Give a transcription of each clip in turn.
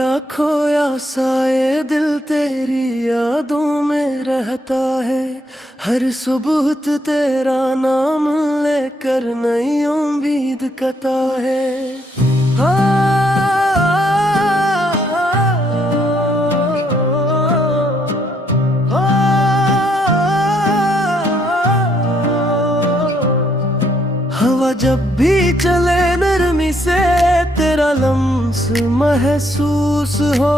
खोया खोया सा ये दिल तेरी यादों में रहता है। हर सुबह तो तेरा नाम लेकर नई उम्मीद करता है। हवा जब भी चले नरमी से तेरा लम्स महसूस हो।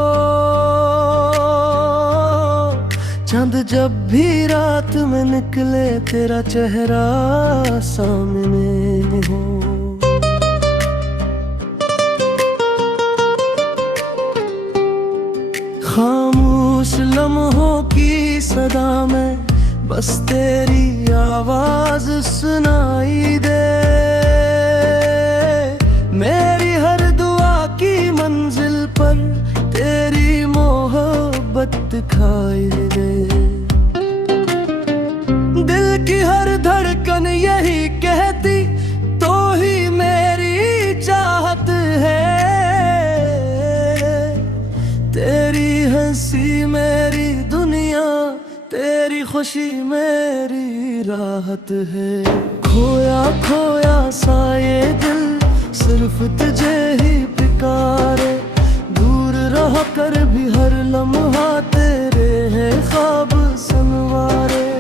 चांद जब भी रात में निकले तेरा चेहरा सामने हो। खामोश लम्हों की सदा में बस तेरी आवाज सुनाई दे। मेरी हर दुआ की मंजिल पर तेरी मोहब्बत दिखाई दे। दिल की हर धड़कन यही कहती तो ही मेरी चाहत है। तेरी हंसी मेरी दुनिया, तेरी खुशी मेरी राहत है। खोया खोया सा ये दिल सिर्फ तुझे ही पुकारे। दूर रह कर भी हर लम्हा तेरे है ख्वाब सनवारे।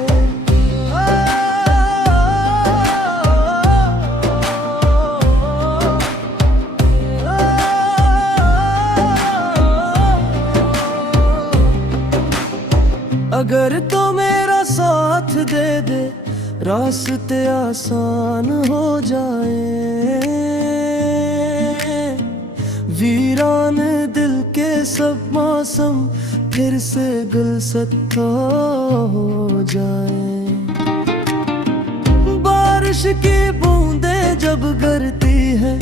अगर तो मेरा साथ दे दे रास्ते आसान हो जाए। वीरान दिल के सब मौसम फिर से गुलदस्ता हो जाए। बारिश की बूंदें जब गिरती है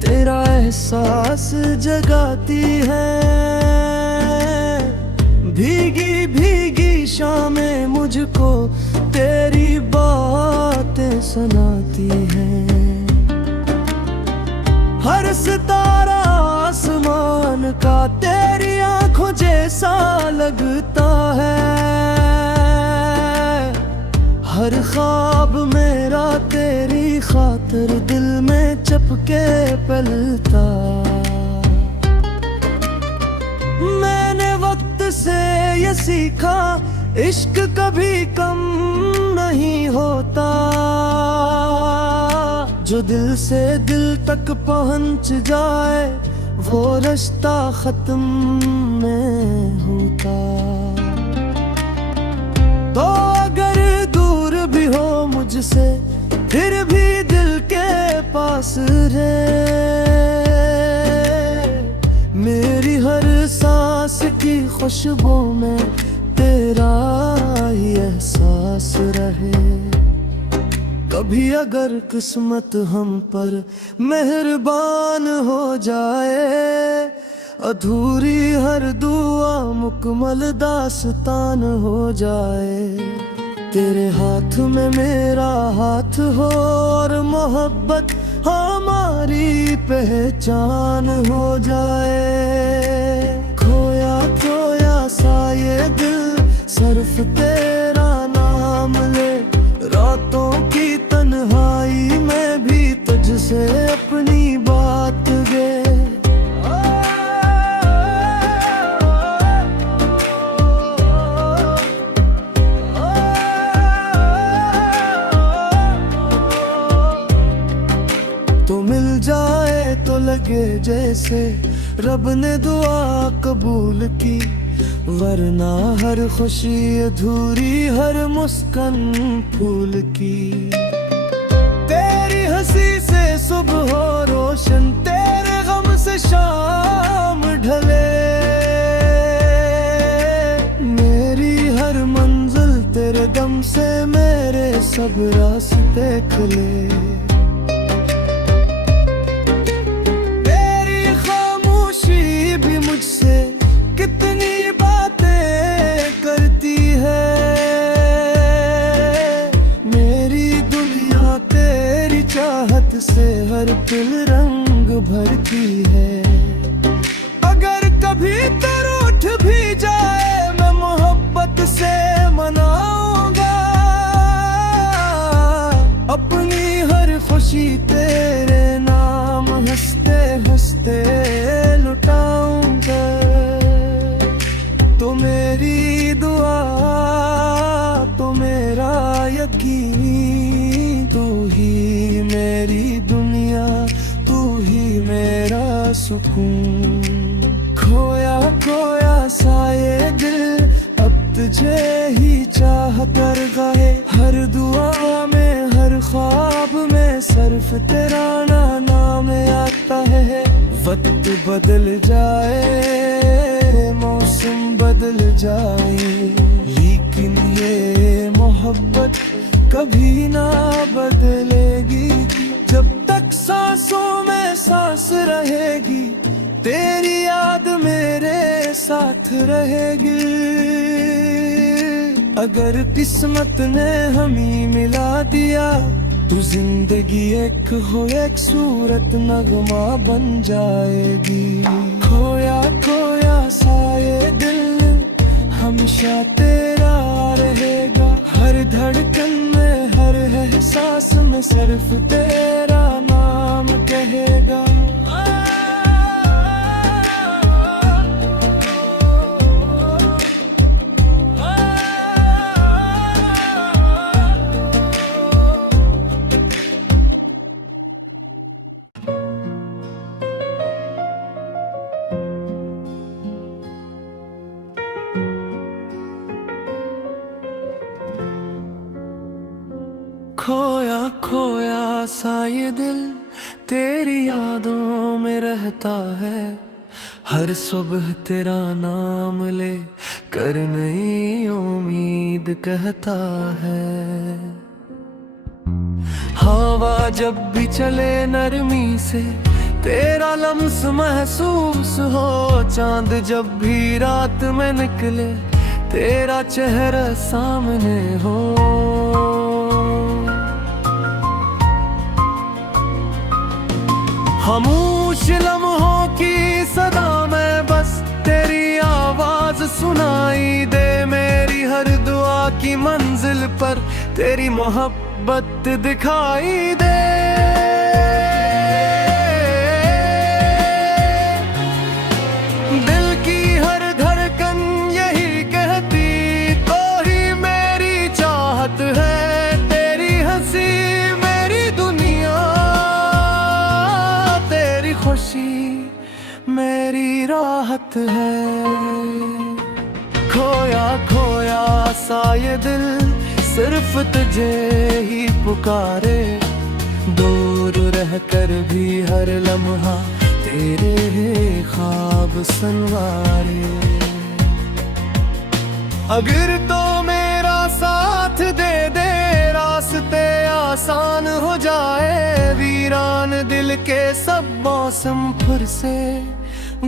तेरा एहसास जगाती है। भीगी भीगी शामें मुझको तेरी बातें सुनाती हैं। हर सितारा आसमान का तेरी आंखों जैसा लगता है। हर ख्वाब मेरा तेरी खातिर दिल में चपके पलता। मैंने वक्त से ये सीखा इश्क कभी कम नहीं होता। जो दिल से दिल तक पहुंच जाए वो रिश्ता खत्म नहीं होता। तो अगर दूर भी हो मुझसे फिर भी दिल के पास रहे। मेरी हर सांस की खुशबू में तेरा ही एहसास रहे। कभी अगर किस्मत हम पर मेहरबान हो जाए। अधूरी हर दुआ मुकम्मल दास्तान हो जाए। तेरे हाथ में मेरा हाथ हो और मोहब्बत हमारी पहचान हो जाए। खोया खोया सा ये दिल सिर्फ तेरा नाम ले। रातों की तन्हाई में भी तुझसे अपनी बात गे। तो मिल जाए तो लगे जैसे रब ने दुआ कबूल की। वरना हर खुशी अधूरी हर मुस्कान फूल की। तेरी हंसी से सुबह हो रोशन तेरे गम से शाम ढले। मेरी हर मंजिल तेरे दम से मेरे सब रास्ते खुले। तेरी खामोशी भी मुझसे कितनी करती है। मेरी दुनिया तेरी चाहत से हर पल रंग भरती है। अगर कभी कभी तो रूठ भी जाए मैं मोहब्बत से मनाऊंगा। अपनी हर खुशी तेरे नाम हंसते हंसते लुटाऊंगा। तो मेरी दुआ तो मेरा यकीन, तू ही मेरी दुनिया, तू ही मेरा सुकून। खोया खोया सा ये दिल अब तुझे ही चाह कर गए। हर दुआ में हर ख्वाब में सिर्फ तेरा नाम आता है। वक्त बदल जाए मौसम बदल जाए, लेकिन ये मोहब्बत कभी ना बदलेगी। जब तक सांसों में सांस रहेगी तेरी याद मेरे साथ रहेगी। अगर किस्मत ने हमें मिला दिया तो जिंदगी एक सूरत नगमा बन जाएगी। खोया खोया सा ये दिल हमेशा तेरा रहेगा। हर धड़कन में हर एहसास में सिर्फ तेरा नाम कहेगा। खोया खोया सा ये दिल तेरी यादों में रहता है। हर सुबह तेरा नाम ले कर नई उम्मीद कहता है। हवा जब भी चले नरमी से तेरा लम्स महसूस हो। चांद जब भी रात में निकले तेरा चेहरा सामने हो। खामोश लम्हों की सदा में बस तेरी आवाज सुनाई दे। मेरी हर दुआ की मंजिल पर तेरी मोहब्बत दिखाई दे। दिल की हर धड़कन यही कहती तो ही मेरी चाहत है। तेरी हंसी मेरी दुनिया, तेरी खुशी मेरी राहत है। खोया खोया सा ये दिल सिर्फ तुझे ही पुकारे। दूर रहकर भी हर लम्हा तेरे ख्वाब संवारे। अगर तो मेरा साथ दे दे रास्ते आसान हो जाए। वीरान दिल के सब मौसम फिर से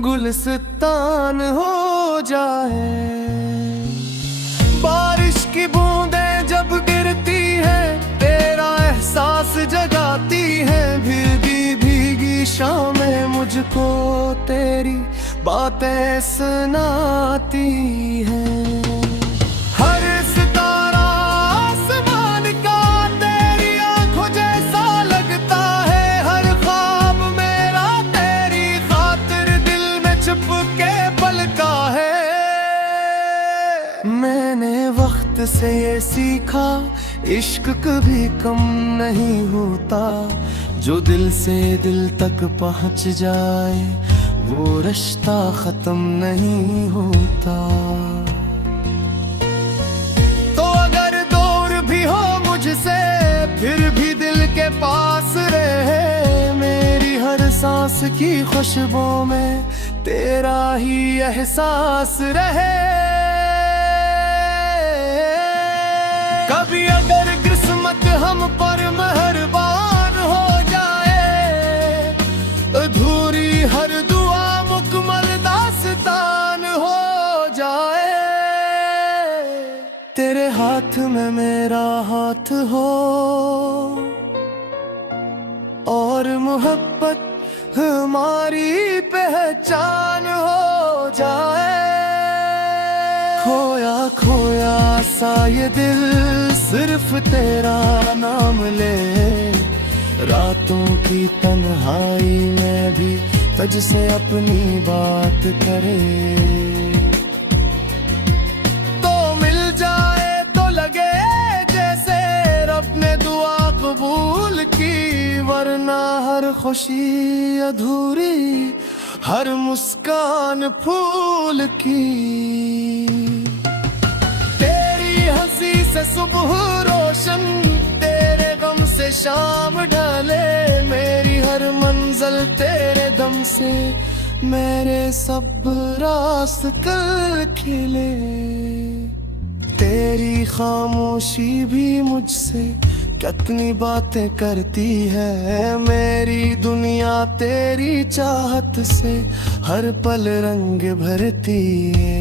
गुलस्तान हो जाए। बारिश की बूंदें जब गिरती है तेरा एहसास जगाती है। भीगी भीगी शामें मुझको तेरी बातें सुनाती हैं। हर सितारा आसमान का तेरी आंखों जैसा लगता है। हर ख्वाब मेरा तेरी खातिर दिल में छुप के पलका है। मैंने वक्त से ये सीखा इश्क कभी कम नहीं होता। जो दिल से दिल तक पहुंच जाए वो रिश्ता खत्म नहीं होता। तो अगर दूर भी हो मुझसे फिर भी दिल के पास रहे। मेरी हर सांस की खुशबू में तेरा ही एहसास रहे। कभी अगर किस्मत हम पर मेहरबान हो जाए, अधूरी हर दुआ मुकम्मल दास्तान हो जाए। तेरे हाथ में मेरा हाथ हो और मोहब्बत हमारी पहचान हो जाए। सा ये दिल सिर्फ तेरा नाम ले, रातों की तन्हाई में भी तुझसे अपनी बात करे। तो मिल जाए तो लगे जैसे रब ने दुआ कबूल की, वरना हर खुशी अधूरी, हर मुस्कान फूल की। तेरी हंसी से सुबह रोशन, तेरे गम से शाम ढले, मेरी हर मंजिल तेरे दम से, मेरे सब रास्ते कल खिले। तेरी खामोशी भी मुझसे कितनी बातें करती है, मेरी दुनिया तेरी चाहत से हर पल रंग भरती है।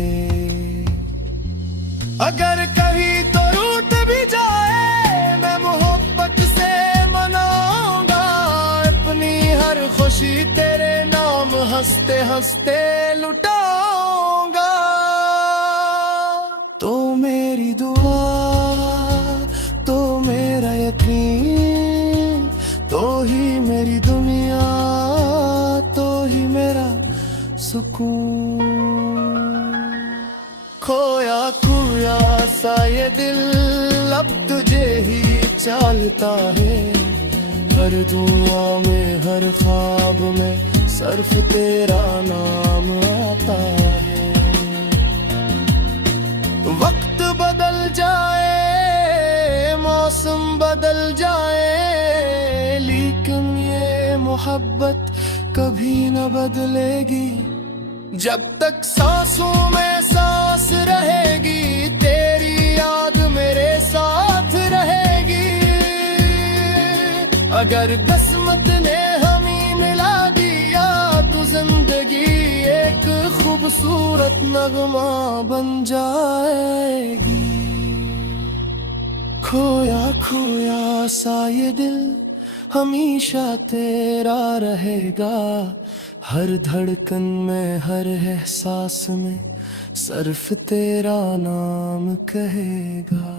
अगर कहीं तो रूठ भी जाए, मैं मोहब्बत से मनाऊंगा, अपनी हर खुशी तेरे नाम हंसते हंसते लुटाऊंगा। तो मेरी दुआ, तो मेरा यकीन, तो ही मेरी दुनिया, तो ही मेरा सुकून। खोया खोया सा ये दिल अब तुझे ही चालता है, हर दुआ में हर ख्वाब में सिर्फ तेरा नाम आता है। वक्त बदल जाए, मौसम बदल जाए, लेकिन ये मोहब्बत कभी न बदलेगी। जब तक सांसों में सांस रहेगी, तेरी याद मेरे साथ रहेगी। अगर किस्मत ने हमें मिला दिया, तो जिंदगी एक खूबसूरत नगमा बन जाएगी। खोया खोया सा ये दिल हमेशा तेरा रहेगा, हर धड़कन में हर एहसास में सिर्फ तेरा नाम कहेगा।